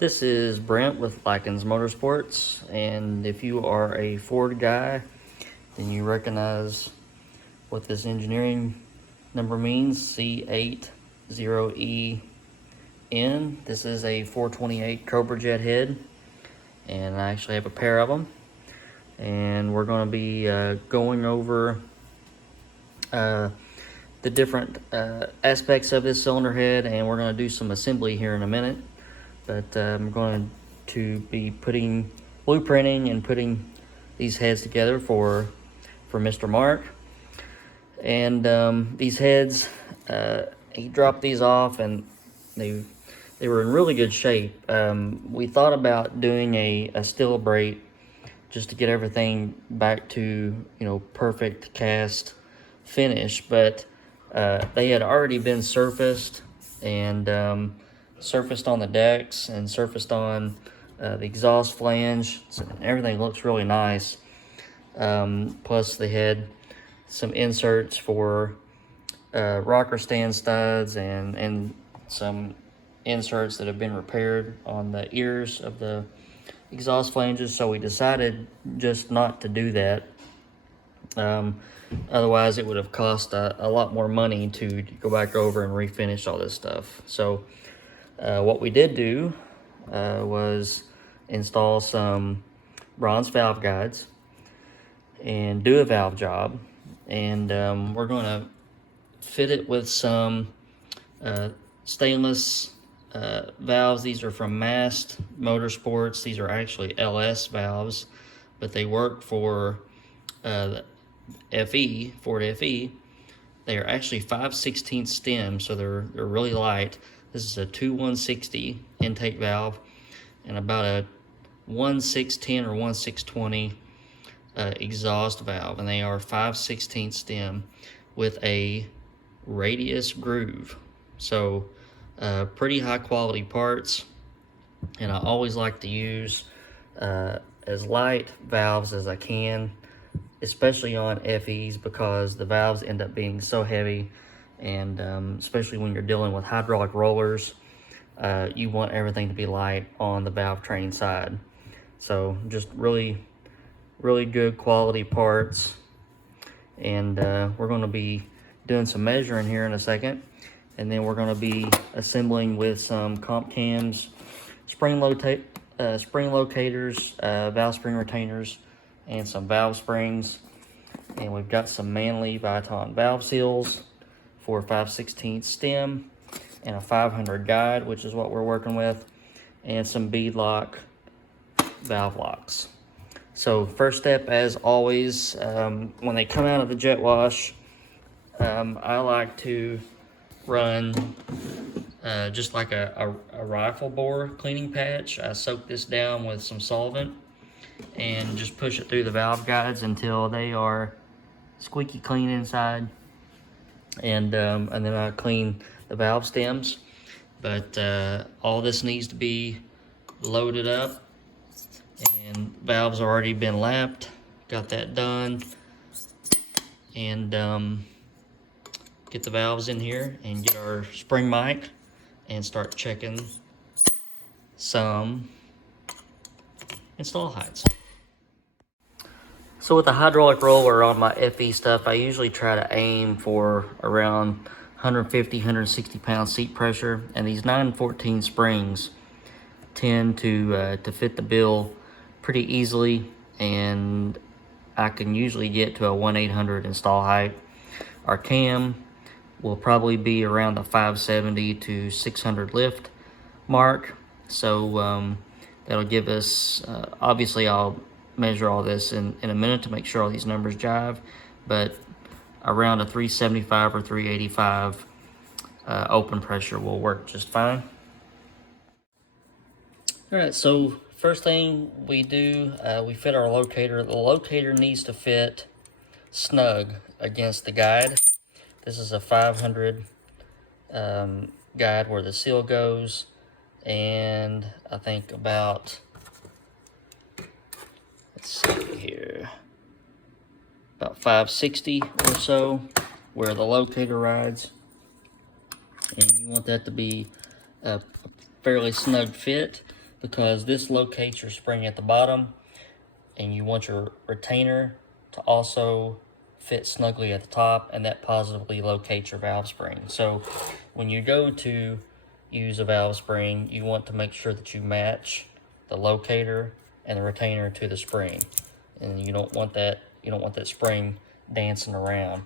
This is Brent with Lykins Motorsports, and if you are a Ford guy, then you recognize what this engineering number means, C80EN. This is a 428 Cobra jet head, and I actually have a pair of them. And we're going to be going over the different aspects of this cylinder head, and we're going to do some assembly here in a minute. But I'm going to be blueprinting and putting these heads together for Mr. Mark. And these heads, he dropped these off, and they were in really good shape. We thought about doing a steel brake just to get everything back to perfect cast finish, but they had already been surfaced and surfaced on the decks and surfaced on the exhaust flange. So everything looks really nice. Plus they had some inserts for rocker stand studs and some inserts that have been repaired on the ears of the exhaust flanges, so we decided just not to do that. Otherwise it would have cost a lot more money to go back over and refinish all this stuff. So what we did do was install some bronze valve guides and do a valve job, and we're going to fit it with some stainless valves. These are from Lykins Motorsports. These are actually LS valves, but they work for the FE, Ford FE. They are actually 5/16 stem, so they're really light. This is a 2160 intake valve and about a 1610 or 1620 exhaust valve, and they are 5/16 stem with a radius groove. So pretty high quality parts, and I always like to use as light valves as I can, especially on FEs, because the valves end up being so heavy, and especially when you're dealing with hydraulic rollers, you want everything to be light on the valve train side. So just really good quality parts, and we're going to be doing some measuring here in a second, and then we're going to be assembling with some comp cams, spring locators, valve spring retainers, and some valve springs. And we've got some Manley Viton valve seals for 5/16 stem and a 500 guide, which is what we're working with, and some bead lock valve locks. So first step, as always, when they come out of the jet wash, I like to run just like a rifle bore cleaning patch. I soak this down with some solvent and just push it through the valve guides until they are squeaky clean inside, and then I clean the valve stems. But all this needs to be loaded up, and valves already been lapped. Got that done, and get the valves in here and get our spring mic and start checking some install heights. So with the hydraulic roller on my FE stuff, I usually try to aim for around 150, 160 pound seat pressure, and these 914 springs tend to fit the bill pretty easily, and I can usually get to a 1/800 install height. Our cam will probably be around the 570 to 600 lift mark, so that'll give us, obviously I'll measure all this in a minute to make sure all these numbers jive, but around a 375 or 385 open pressure will work just fine. All right, so first thing we do, we fit our locator. The locator needs to fit snug against the guide. This is a 500 guide where the seal goes, and I think about, let's see here, about 560 or so where the locator rides, and you want that to be a fairly snug fit. because this locates your spring at the bottom, and you want your retainer to also fit snugly at the top, and that positively locates your valve spring. So when you go to use a valve spring, you want to make sure that you match the locator and the retainer to the spring, and you don't want that spring dancing around.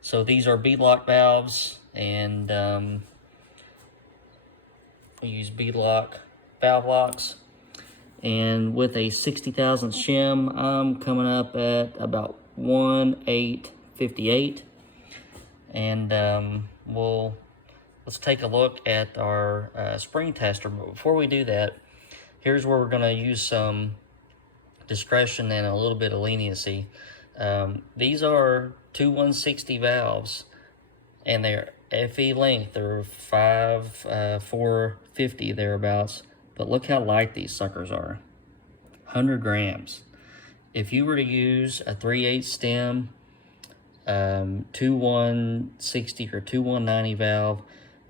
So these are beadlock valves, and we use beadlock valve locks. And with a 60,000 shim, I'm coming up at about 1.858. And let's take a look at our spring tester. But before we do that, here's where we're going to use some discretion and a little bit of leniency. These are two 160 valves, and they're FE length. They're 450 thereabouts. But look how light these suckers are. 100 grams. If you were to use a 3/8 stem, 2160 or 2190 valve,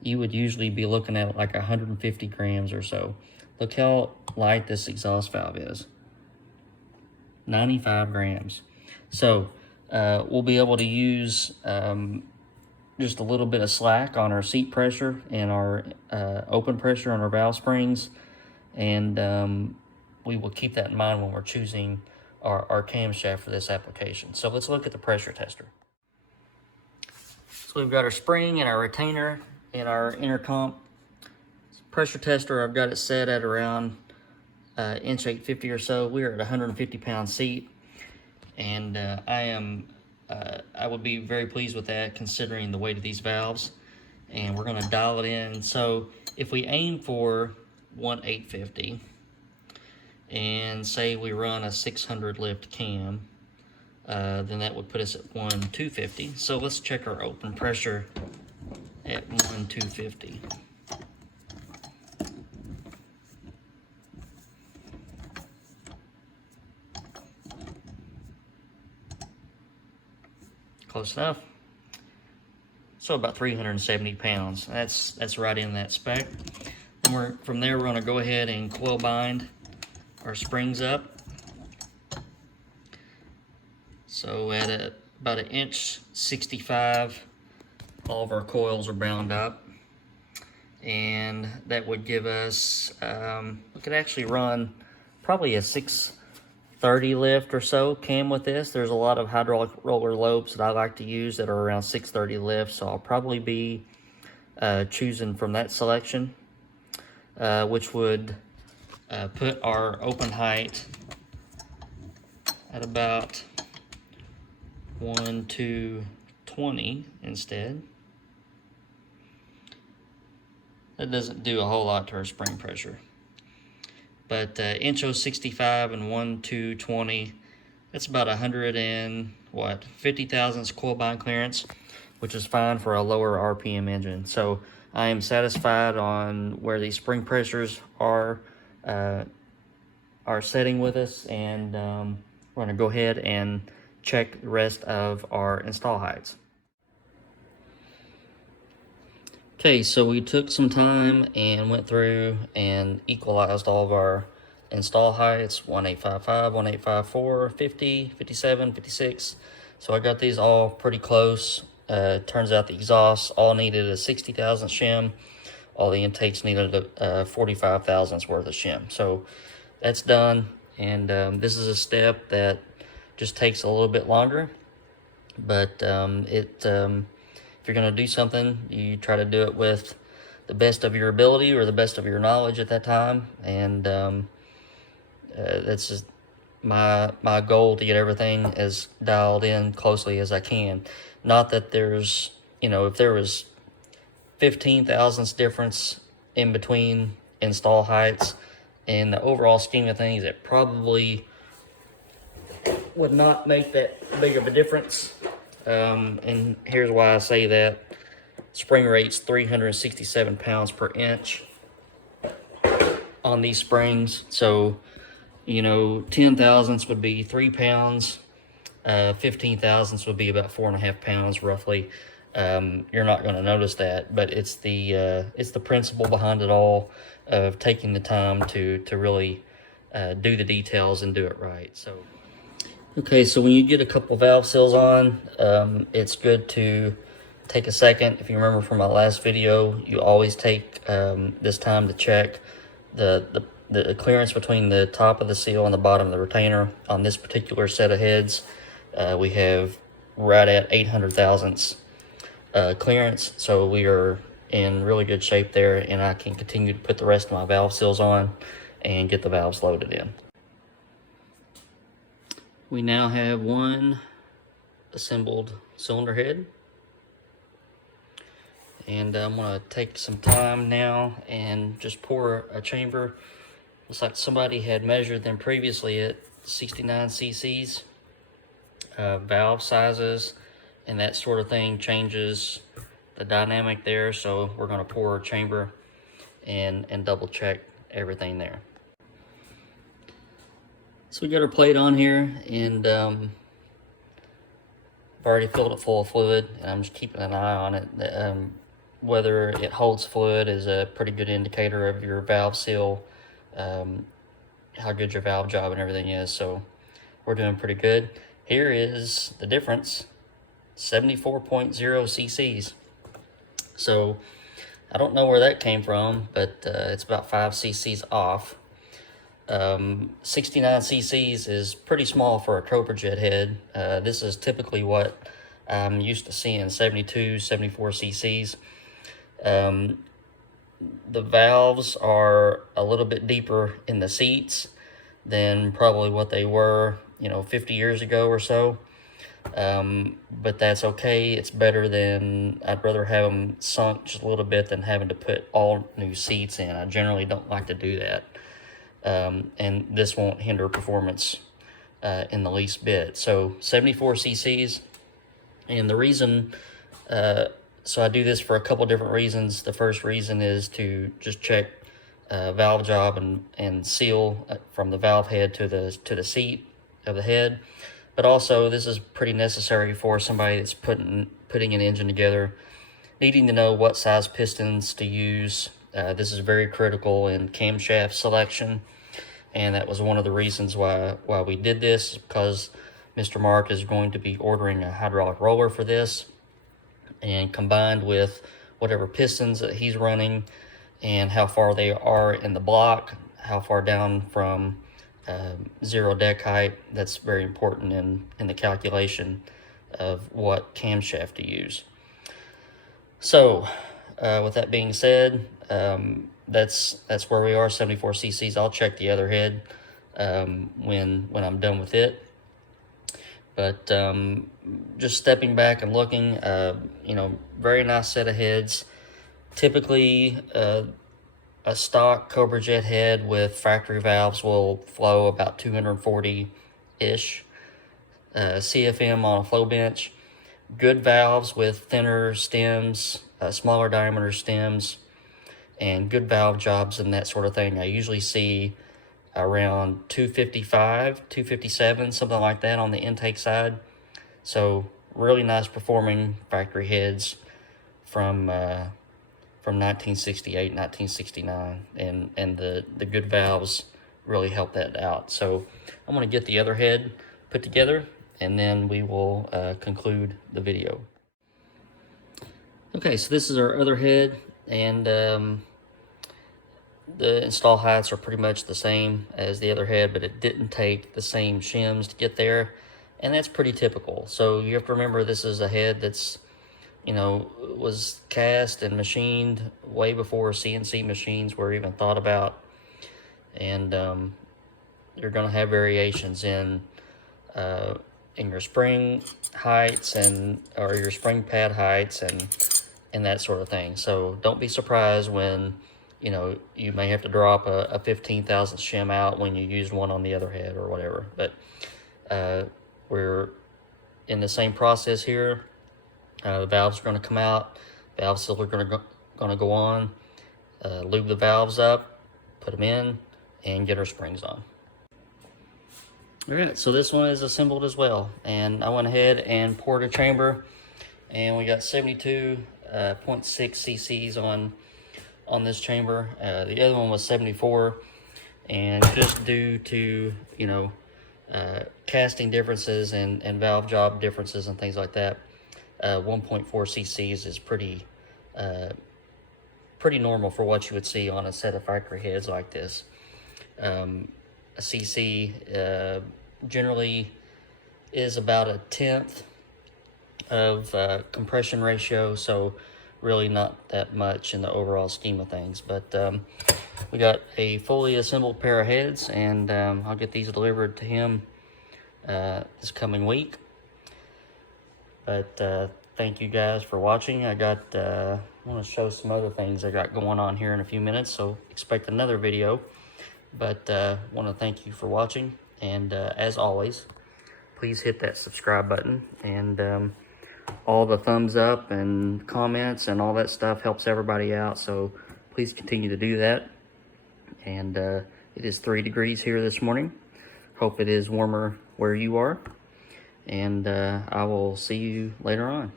you would usually be looking at like 150 grams or so. Look how light this exhaust valve is. 95 grams. So we'll be able to use just a little bit of slack on our seat pressure and our open pressure on our valve springs, and we will keep that in mind when we're choosing our camshaft for this application. So let's look at the pressure tester. So we've got our spring and our retainer in our intercomp. Pressure tester, I've got it set at around inch 850 or so. We're at 150 pound seat, and I would be very pleased with that considering the weight of these valves. And we're going to dial it in. So if we aim for 1.850 and say we run a 600 lift cam, then that would put us at 1.250. So let's check our open pressure at 1.250. Close enough. So about 370 pounds. That's right in that spec. And from there we're going to go ahead and coil bind our springs up. So at about 1.65 inch, all of our coils are bound up, and that would give us we could actually run probably a 630 lift or so cam with this. There's a lot of hydraulic roller lobes that I like to use that are around 630 lifts, so I'll probably be choosing from that selection, which would put our open height at about 1.220 instead. That doesn't do a whole lot to our spring pressure. But inch 065 and 1.220, that's about 50 thousandths coil bind clearance, which is fine for a lower RPM engine. So I am satisfied on where these spring pressures are setting with us, and we're going to go ahead and check the rest of our install heights. Okay, so we took some time and went through and equalized all of our install heights: 1.855, 1.854, 50, 57, 56. So I got these all pretty close. Turns out the exhausts all needed a 60,000 shim. All the intakes needed a 45 thousandths worth of shim. So that's done, and this is a step that just takes a little bit longer, but if you're going to do something, you try to do it with the best of your ability or the best of your knowledge at that time, and that's just my goal, to get everything as dialed in closely as I can. Not that there's, if there was 15 thousandths difference in between install heights, in the overall scheme of things, it probably would not make that big of a difference. And here's why I say that. Spring rate's 367 pounds per inch on these springs. So, 10 thousandths would be 3 pounds. 15 thousandths would be about 4.5 pounds roughly. you're not going to notice that, but it's the principle behind it all of taking the time to really do the details and do it right. So, okay, so when you get a couple valve seals on, it's good to take a second. If you remember from my last video, you always take this time to check the clearance between the top of the seal and the bottom of the retainer. On this particular set of heads, we have right at 800 thousandths clearance, so we are in really good shape there, and I can continue to put the rest of my valve seals on and get the valves loaded in. We now have one assembled cylinder head, and I'm going to take some time now and just pour a chamber. Looks like somebody had measured them previously at 69 cc's. Valve sizes and that sort of thing changes the dynamic there, so we're going to pour a chamber and double check everything there. So we got our plate on here, and I've already filled it full of fluid, and I'm just keeping an eye on it. Whether it holds fluid is a pretty good indicator of your valve seal, how good your valve job and everything is, so we're doing pretty good. Here is the difference, 74.0 cc's. So I don't know where that came from, but it's about 5 cc's off. 69 cc's is pretty small for a Cobra jet head. This is typically what I'm used to seeing, 72, 74 cc's. The valves are a little bit deeper in the seats than probably what they were, 50 years ago or so. But that's okay. It's better than, I'd rather have them sunk just a little bit than having to put all new seats in. I generally don't like to do that. And this won't hinder performance in the least bit. So 74 cc's, and the reason, so I do this for a couple different reasons. The first reason is to just check valve job and seal from the valve head to the seat of the head. But also, this is pretty necessary for somebody that's putting an engine together, needing to know what size pistons to use. This is very critical in camshaft selection, and that was one of the reasons why we did this, because Mr. Mark is going to be ordering a hydraulic roller for this, and combined with whatever pistons that he's running and how far they are in the block, how far down from zero deck height, that's very important in the calculation of what camshaft to use. So with that being said, that's where we are, 74 cc's. I'll check the other head when I'm done with it. But just stepping back and looking, very nice set of heads. Typically, a stock Cobra jet head with factory valves will flow about 240-ish CFM on a flow bench. Good valves with thinner stems, smaller diameter stems, and good valve jobs and that sort of thing, I usually see around 255, 257, something like that on the intake side. So really nice performing factory heads from 1968, 1969, and the good valves really help that out. So I'm going to get the other head put together, and then we will conclude the video. Okay, so this is our other head, and the install heights are pretty much the same as the other head, but it didn't take the same shims to get there, and that's pretty typical. So you have to remember, this is a head that's was cast and machined way before CNC machines were even thought about, and you're going to have variations in your spring heights or your spring pad heights and that sort of thing. So don't be surprised when you may have to drop a 15,000th shim out when you use one on the other head or whatever. But we're in the same process here. The valves are going to come out, valve seals are going to go on, lube the valves up, put them in, and get our springs on. All right, so this one is assembled as well, and I went ahead and poured a chamber and we got 72.6 cc's on this chamber. The other one was 74, and just due to, you know, casting differences and valve job differences and things like that, 1.4 cc's is pretty normal for what you would see on a set of factory heads like this. A cc generally is about a tenth of compression ratio, so really not that much in the overall scheme of things. But we got a fully assembled pair of heads, and I'll get these delivered to him this coming week. But thank you guys for watching. I want to show some other things I got going on here in a few minutes, so expect another video. But want to thank you for watching, and as always, please hit that subscribe button, and all the thumbs up and comments and all that stuff helps everybody out, so please continue to do that. And it is 3 degrees here this morning. Hope it is warmer where you are, and I will see you later on.